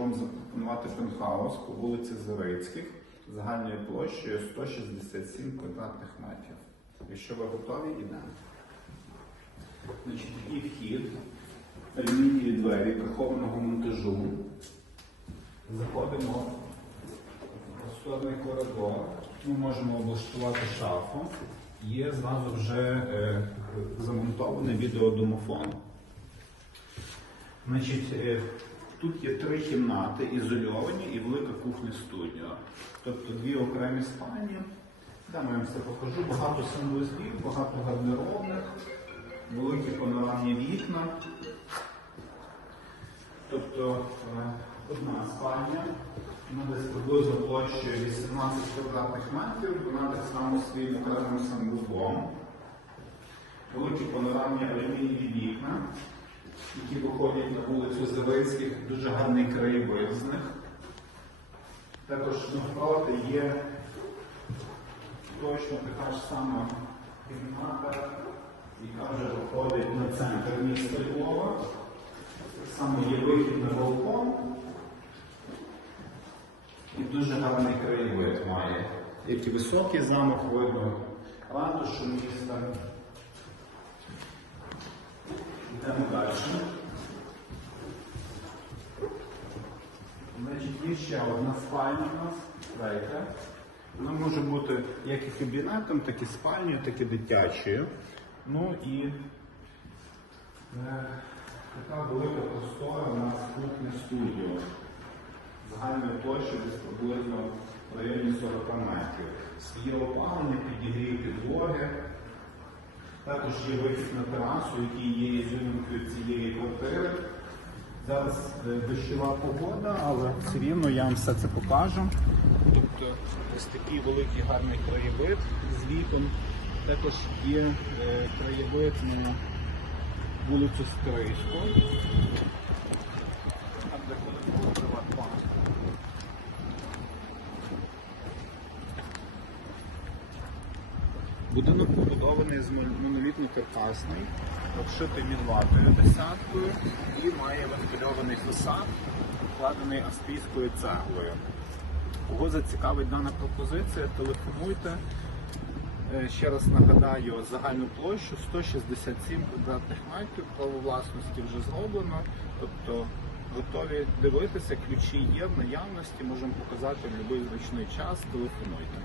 вам запропонувати пентхаус по вулиці Зарицьких загальною площею 167 квадратних метрів. Якщо ви готові, йдемо. Значить, такий вхід, алюмінієві двері прихованого монтажу. Заходимо в просторний коридор. Ми можемо облаштувати шафу. Є зразу вже е, замонтований відеодомофон. Значить, е, тут є три кімнати ізольовані і велика кухня студіо. Тобто дві окремі спальні. Там я вам все покажу. Багато санвузлів, багато гардеробних, великі панорамні вікна. Тобто е, одна спальня, вона десь приблизно площею 18 квадратних метрів, вона так само своїм окремим санвузлом. Великі панорамні алюмінієві вікна, які виходять на вулицю Завинських, дуже гарний краєвид з них. Також навпроти є точно така ж сама кімната, яка вже виходить на центр міста Львова. Так само є вихід на балкон. І дуже гарний краєвид має. Як і високий замок видно, ратушу міста. Йдемо далі. Значить, є ще одна спальня у нас, третя. Вона може бути як і кабінетом, так і спальнею, так і дитячою. Ну і е, така велика простора у нас кухня студіо. Загальною площею десь приблизно в районі 40 метрів. Є опалення, підігрів підлоги. Також є вихід на терасу, який є ізюминкою цієї квартири. Зараз е, дощова погода, але все рівно я вам все це покажу. Тобто ось такий великий гарний краєвид з вікон. Також є е, краєвид на вулицю Стрийську. Будинок побудований з мон- монолітно-каркасний, обшитий мідватою десяткою і має вентильований фасад, вкладений австрійською цеглою. Кого зацікавить дана пропозиція, телефонуйте. Е, Ще раз нагадаю, загальну площу 167 квадратних метрів, право власності вже зроблено. Тобто готові дивитися, ключі є в наявності, можемо показати в будь-який зручний час, телефонуйте.